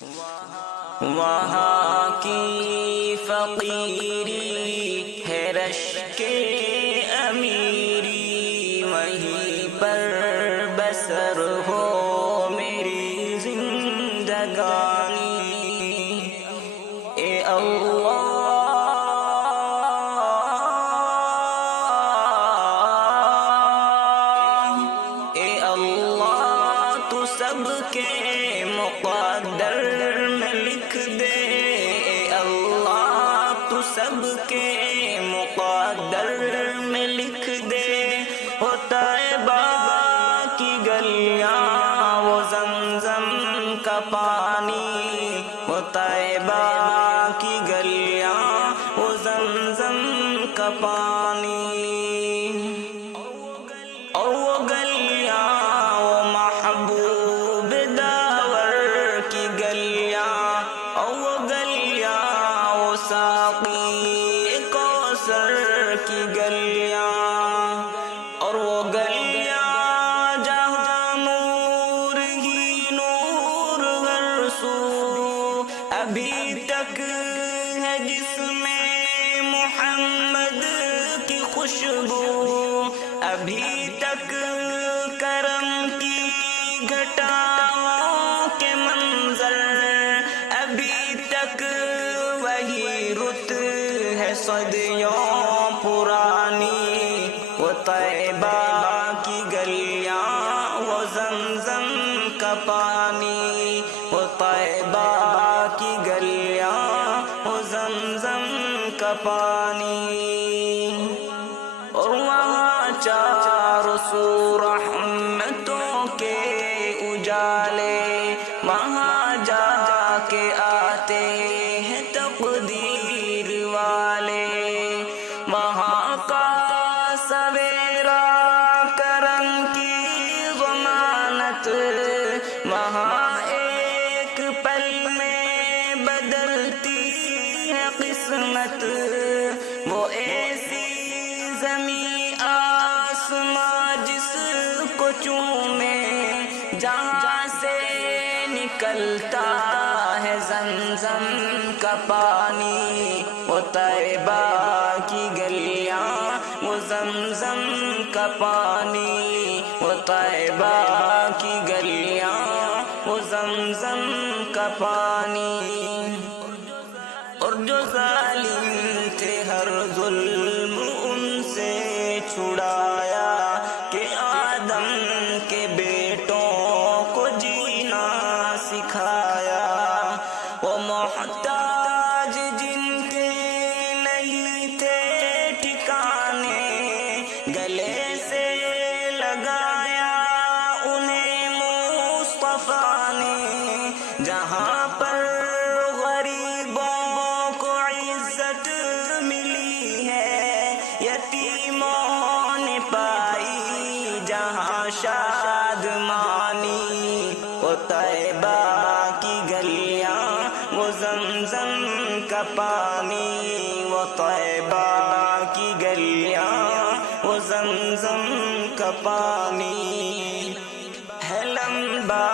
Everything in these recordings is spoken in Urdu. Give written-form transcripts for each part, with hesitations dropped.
وہاں کی فقیری ہے رشک امیری، وہیں پر بسر ہو میری زندگانی۔ اے اللہ تو سب کے مقدر میں لکھ دے، اے اللہ تو سب کے مقدر میں لکھ دے۔ وہ طیبہ کی گلیاں وہ زمزم کا پانی، وہ طیبہ کی گلیاں وہ زمزم کا پانی، اور وہ گلیاں وہ محبوب داور کی گلیاں، اور وہ گلیاں وہ ساقی کوثر کی گلیاں، اور وہ گلیاں جہاں نور ہی نور ہر سو ابھی تک ہے، جس میں محمد کی خوشبو، ابھی تک کرم کی گھٹاؤں کے منظر، ابھی تک وہی رت ہے صدیوں پرانی۔ وہ طیبہ کی گلیاں وہ زمزم کا پانی، وہ طیبہ کی گلیاں وہ زمزم کا پانی، اور وہاں چاروں سو رحمتوں کے اجالے، وہاں جا کے آتے ہیں تقدیر والے، وہاں کا سویرا کرم کی ضمانت، وہاں ایک پل میں بدلتی ہے قسمت، وہ ایسی زمین آسماں جس کو چومے، جہاں سے نکلتا ہے زمزم کا پانی۔ وہ طیبہ کی گلیاں وہ زمزم کا پانی، وہ طیبہ کی گلیاں وہ زمزم کا پانی، اور جو ظالم تھے ہر ظلم ان سے چھڑایا، کہ آدم کے بیٹوں کو جینا سکھایا۔ وہ محتاج جن کے نہیں تھے ٹھکانے، گلے سے لگایا انہیں مصطفیٰ نے، جہاں پر غریبوں کو عزت ملی ہے، یتیموں نے پائی جہاں شادمانی۔ وہ طیبہ کی گلیاں وہ زمزم کا پانی، وہ طیبہ کی گلیاں وہ زمزم کا پانی، ہے لمبا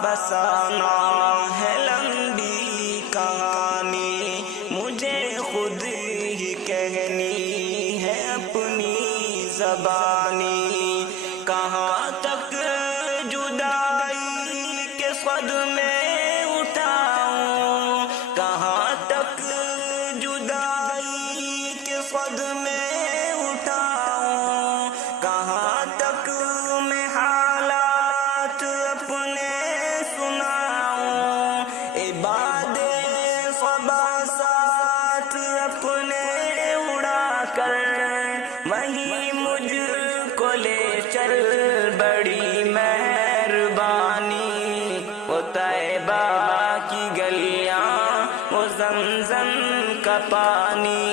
فسانہ ہے لمبی کہانی، مجھے خود ہی کہنی ہے اپنی زبانی۔ کہاں تک جدائی کے صدمے اٹھاؤں، کہاں تک جدائی کے صدمے اٹھاؤں، کہاں تک میں حالات اپنے سناؤں، عباد صبا ساتھ اپنے اڑا کر وہیں مجھ کو لے چل، بڑی مہربانی۔ وہ طیبہ کی گلیاں وہ زمزم کا پانی،